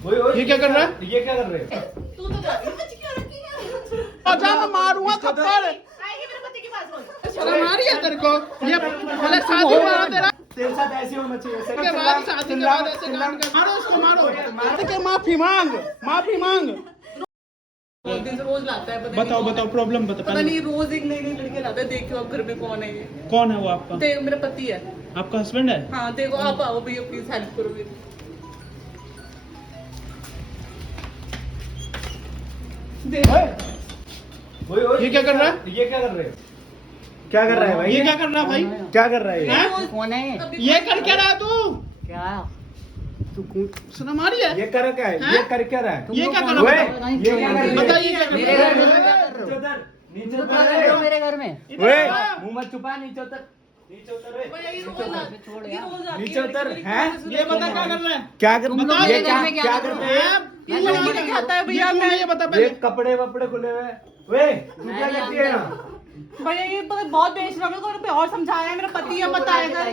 ये क्या कर रहा है? ये क्या कर रहे हैं? तू तो जा अच्छा मैं मारूंगा थप्पड़। शर्म आ रही है तेरे को? ये पहले शादी हुआ तेरा, तेरे साथ ऐसे होना चाहिए। के बाद शादी के बाद ऐसे कांड कर। मारो उसको, मारो के माफी मांग, माफी मांग। रोज लाता है। बताओ बताओ प्रॉब्लम पता बताओ। नहीं रोज एक नई नई लड़की लाता है। देखो आप घर में कौन है ये? कौन है वो आपका? देखो मेरा पति है। आपका हस्बैंड है? हाँ देखो आप आओ भैया प्लीज हेल्प करो मेरी। ये क्या कर रहा है? ये क्या कर रहे हैं? क्या कर रहा है भाई? ये क्या कर रहा है भाई? क्या कर रहा है? हैं? कौन है? ये कर क्या रहा है तू? क्या तू शर्म आ रही है? ये कर क्या है? हैं? ये कर क्या रहा है? ये क्या कर ओए, रहा है? ये क्या कर रहा है? बताइए क्या कर मेरे रहा घर में है? नीचे उतर, नीचे तू उतर क्या कर रे। रहे हो मेरे घर में? ओए, मुंह मत छुपा, नीचे उतर, नीचे उतर रे। भैया ये रोज छोड़ ये यार। रोज आती है नीचे उतर, लड़की, हैं? ये बता क्या कर रहा है? क्या कर? तुम लोग बताओ, ये मेरे क्या घर में क्या क्या कर कर रहे रहे हैं? ये ये लड़की दिखाता है भैया। कौन है ये बता ये पहले। कपड़े वपड़े खुले हुए हैं। वे, तू क्या करती है ना? भैया ये बहुत बेशरम है। को और समझाया है। मेरा पति है बताएगा।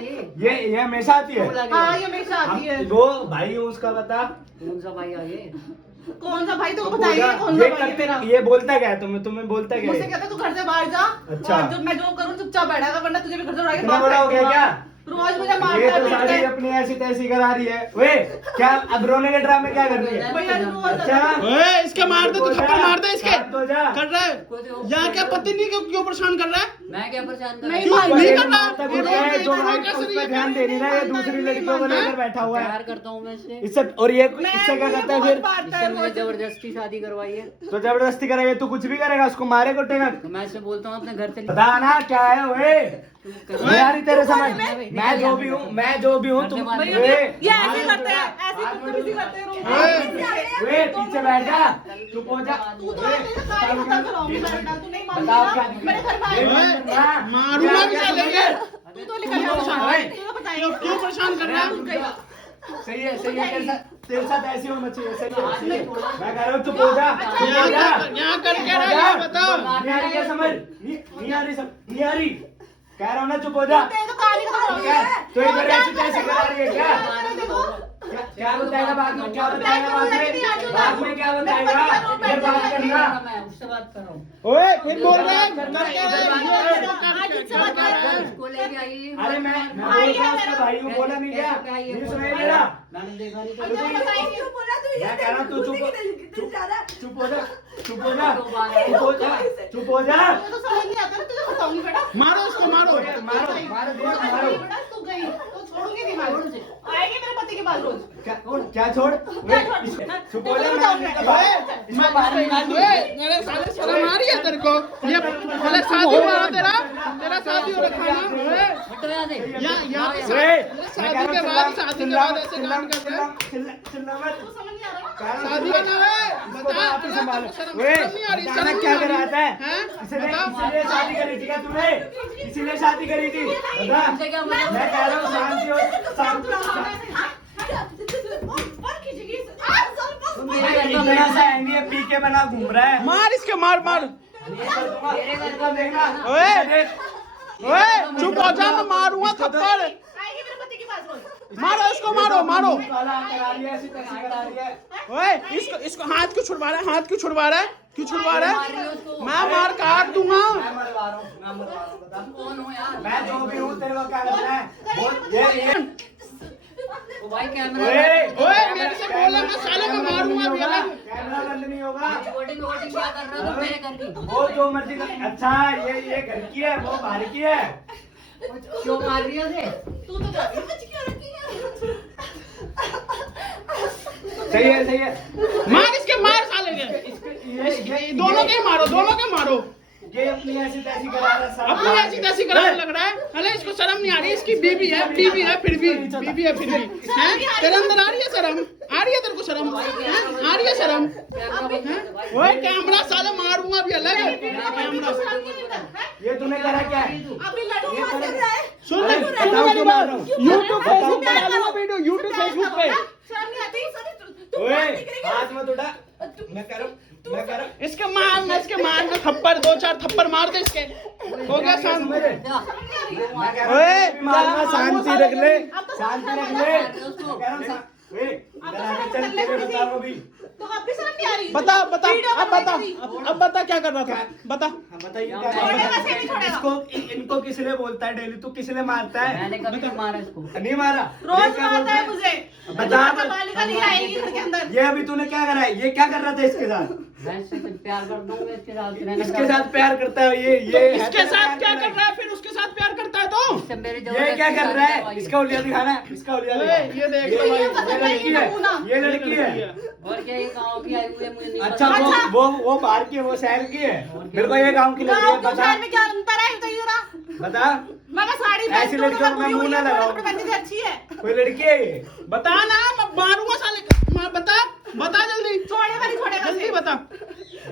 ये हमेशा आती है। हाँ ये हमेशा आती है। वो भाई हूँ उसका बता। कौन सा भाई है ये? कौन सा भाई तुमको तो बताइए बोला, कौन सा ये भाई है करते मेरा? ये बोलता क्या है तुम्हें बोलता क्या मुझसे है? कहता है तू घर से बाहर जा। अच्छा। और जब मैं जो करूँ चुपचाप बैठा था वरना तुझे भी घर से उड़ा के इतना बाहर बड़ा हो गया फेंक क्या? दूंगा। रोज मुझे ये मारता तो है सारी अपनी ऐसी तैसी करा रही है। वे क्या अब रोने के ड्रामे क्या कर रही है? भैया रोज अच्छा ओए इसके मार दे, तू थप्पड़ मार दे इसके। तो जा। कर रहा है यहाँ क्या? पति नहीं क्यों परेशान कर रहा है? मैं क्या परेशान कर नहीं, रहा हूँ? क्यों नहीं ये कर रहा? मारता ये फिरता है, रोज जो ये भाई कैसे उस ये पर ध्यान दे नहीं रहा है, ये दूसरी लड़कियों को लेकर बैठा हुआ है। प्यार करता हूँ मैं इससे। इससे और ये इससे क्या करता है फिर? इससे मुझे जबरदस्ती शादी करवाई है। तो जबरदस्ती करेगा तू कुछ भी करेगा उसको मारे कुटेगा। तो मैं इससे बोलता हूँ अपने घर से बता ना क्या है वे? मैं यारी तेरे समझ मैं जो भी हूँ तुम भैया वे ये ऐसे करते हैं। ऐसे बदतमीजी करते हैं रोज। वे पीछे बैठ जा, चुप हो जा। तू तो आके तो सारी खत्म कराऊंगी बैठना। तू नहीं बताओ मानता क्या? मेरे घर में आएगा। मारूंगा भी चलेंगे। तू तो लेकर जा। तू तो बताइए क्यों परेशान कर रहा है? सही है तेरे साथ ऐसे होना चाहिए। सही है मैं कह रहा हूँ चुप हो जा। यहाँ करके रहा ये बताओ। नहीं आ रही क्या समझ? नहीं आ रही कह रहा हूँ ना चुप हो जा। तो कहानी खत्म क्या तो इधर ऐसे कैसे करा रही है क्या बताएगा बाद में? क्या बताएगा बाद में क्या बताएगा? ये बात करना। मैं उससे बात कर रहा हूँ। ओए फिर बोल रहा है उसको लेके आइए। अरे मैं बोल रहा हूँ उसका भाई हूँ, बोला नहीं क्या? नहीं सुनाई दे रहा? मैंने देखा नहीं मैं कह रहा हूँ तू चुप हो जा, चुप हो जा, चुप हो जा, चुप हो जा। तो समझ नहीं आता। तुझे बताऊंगी बेटा। मारो उसको, मारो। मारो बेटा तू गई तो छोड़ूंगी नहीं मैं तुझे। आएगी मेरे पति के पास रोज। क्या छोड़? चुप हो जा। मैं बाहर निकाल दूँ। मेरे साले शर्म आ रही है तेरे को? ये पहले शादी हुआ तेरा शादी हो रखा है ना? हटो यहाँ से। यहाँ शादी के बाद ऐसे कांड कर रहा है। चिल्ला मत। तू समझ नहीं आ रहा? शादी का ना है बता। शर्म नहीं आ रही? शर्म क्या नहीं आ कराता है? हैं? इसीलिए शादी करी थी क्या तूने? इसीलिए शादी करी थी बता। तुमसे क्या मतलब? मैं कह रहा हूँ शांति हो, बना सा एंडी पी के बना घूम रहा है। मार इसके, मार मार। मेरे घर का देखना। ओए ओए चुप हो जा, मैं मारूंगा थप्पड़। आएगी मेरे पति के पास रोज। मारो इसको, मारो मारो। काला करा रही है, ऐसी तैसी करा रही है। ओए इसको हाथ क्यों छुड़वा रहा है? हाथ क्यों छुड़वा रहा है? क्यों छुड़वा रहा मार रही है? हो उसको। मैं मार काट दूंगा। मैं मरवा रहा हूँ बता। कौन हो यार? मैं जो भी हूँ तेरे को क्या करना है? बोल ओ भाई कैमरा ओए मेरे से बोला मैं साले को मारूंगा भी अलग। कैमरा बंद नहीं होगा। रिकॉर्डिंग क्या कर रहा था मेरे घर की? वो जो मर्जी कर। अच्छा ये घर की है, वो बाहर की है। क्यों मार रही है उसे? तू तो जा। सही है मार इसके, मार साले के। ये दोनों के मारो, दोनों के मारो। ये अपनी ऐसी तैसी करा रहा है सब। अपनी ऐसी तैसी कराने लग रहा है। अरे इसको शर्म नहीं आ रही? इसकी बीवी है फिर भी हैं? तेरे अंदर आ रही है शर्म? आ रही है तेरे को शर्म? आ रही है शर्म? ओए कैमरा साले मारूंगा भी अलग। ये तूने करा क्या है? अभी लड़ू मत कर रहा है। सुन बताओ क्यों मार रहा हूँ? यूट्यूब फेसबुक पे डालूंगा वीडियो, यूट्यूब फेसबुक पे। शर्म नहीं आती? तू ओए बात नहीं करेगा। हाथ मत उठा। मैं कह रहा हूँ इसके मार में थप्पड़, 2-4 थप्पड़ मार दे इसके। हो गया शांत। ओए मारना, शांति रख ले, शांति रख ले। मैं कह रहा हूँ चल तेरे बताओ अभी। तो अब भी शर्म नहीं आ रही? बता बता वीडियो अब बनाई बता थी। अब बता क्या कर रहा था बता। हाँ, बताइए क्या छोड़ेगा करना से नहीं छोड़ेगा। इसको इनको किस लिए बोलता है डेली? तू किस लिए मारता है? मैंने कभी नहीं मारा इसको। नहीं मारा। रोज ये क्या मारता बोलता है मुझे। बता बालिका नहीं आएगी घर के अंदर। ये अभी तूने क्या करा है? ये क्या कर रहा था इसके साथ? मैं इससे कुछ प्यार करता हूँ, मैं इसके साथ रहना इसके चाहता साथ प्यार करता है ये तो है इसके तेरा साथ क्या प्यार कर रहा है फिर उसके साथ प्यार करता है तो हूँ। इससे मेरी ये जबरदस्ती क्या कर रहा है? शादी इसका उलिया दिखाना है, इसका उलिया ए, दिखाना। ये देख ये लो भाई, लड़की है, ये लड़की है। करवाई। और क्या ये गाँव की आई हुई है, मुझे नहीं अच्छा पता। वो बाहर की है, वो शहर की है। मेरे को ये गांव की लड़की है, गाँव के बता शहर में क्या अंतर है बताइए जरा। बता। मैं साड़ी ऐसी पहनती हूँ, लड़कियों तो को मैं मुंह ना पूरी लगाऊं। कपड़े पहनती थी, अच्छी है। कोई लड़की है ये? बता ना मैं मारूंगा साले को। बता बता जल्दी छोड़ेगा नहीं छोड़ेगा जल्दी से। बता।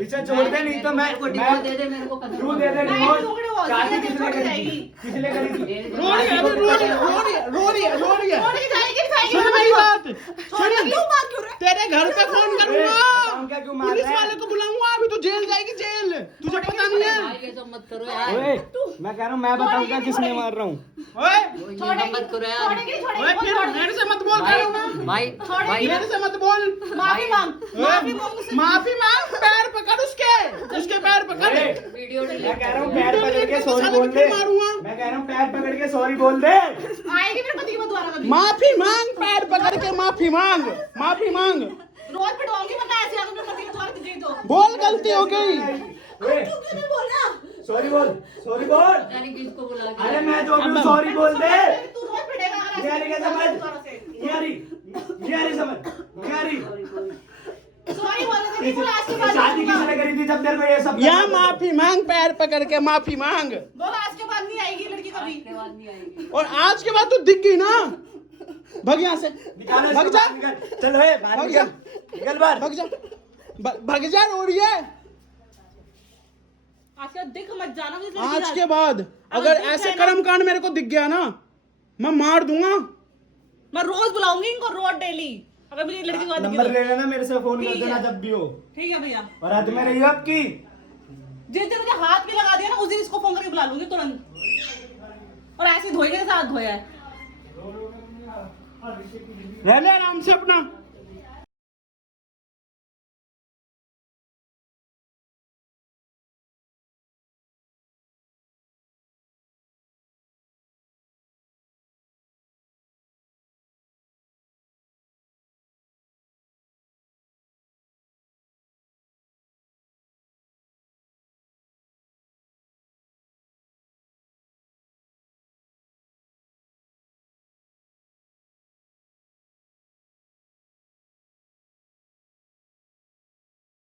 इसे छोड़ दे नहीं तो मैं मेरे को डिवोर्स दे दे, मेरे को कसम। तू दे दे नहीं, डिवोर्स। टुकड़े हो, शादी सीधे किसने छोड़ करी जाएगी। थी? किसने करी थी? रो रही है अभी रो रही है रो रही है रो रही है रो रही है। छोड़ के जाएगी जाएगी। सुन मेरी बात छोड़ सुन क्यों बात क्यों रहे? तेरे घर पे फोन करूंगा बताऊं क्या क्यों मार पुलिस रहा है? वाले को बुलाऊंगा अभी तू जेल जाएगी जेल तुझे पता नहीं है। भाई ये तो मत करो यार। ओए, मैं कह रहा हूँ मैं बताऊंगा किसने मार रहा हूँ। ओए ये सब मत करो यार। छोड़ेगी नहीं ओए छोड़ेगी। फिर मेरे से मत बोल भाई करो ना भाई भाई मेरे से मत बोल। माफी मांग माफी मांग मुझसे। माफी मांग पैर पकड़ उसके पैर पकड़। ओए, वीडियो मैं डिलीट कह रहा हूँ करो। पैर पकड़ के सॉरी साले बोल को दे। क्यों मारूंगा? मैं कह रहा हूँ पैर पकड़ के सॉरी बोल दे। आएगी मेरे पति के बाद दोबारा कभी। माफी मांग पैर पकड़ के माफी मांग रोज पिटवाऊंगी मैं ऐसे अगर मेरे पति के दोबारा तुझे तो। बोल गलती हो गई। ओए, तू क्यों नहीं बोल रहा? सॉरी बोल, सॉरी बोल। पता नहीं किसको बुला के अरे मैं जो भी सॉरी बोल दे। तू रोज पिटेगा अगर ये आ ऐसे रही क्या दोबारा समझ? से। ये आ रही समझ? ये आ रही। सॉरी बोल रहे थे बोला आज के बाद शादी नहीं किसने करी थी जब तेरे को ये सब या माफी मांग पैर पकड़ के माफी मांग। बोला आज के बाद नहीं आएगी लड़की कभी। के बाद नहीं आएगी। और आज के बाद तू दिख गई ना भग यहाँ से निकालो भग इसको जा बाहर निकल। चल ओए बाहर भग जा निकल। निकल बाहर। भग जा रो रही है। आज के बाद दिख मत जाना मुझे लड़की आज रात। के बाद अगर ऐसे कर्म कांड मेरे को दिख गया ना मैं मार दूंगा। मैं रोज बुलाऊंगी इनको रोज डेली अगर मुझे लड़की को दिख नंबर गई ले लेना मेरे से फोन कर ठीक देना है। जब भी हो। तो। ठीक है भैया और हाथ में रही हो आपकी। जिस दिन मुझे हाथ भी लगा दिया ना उस दिन इसको फोन करके बुला लूंगी तुरंत। और ऐसे धोएगे जैसे हाथ धोया है। रह ले आराम से अपना।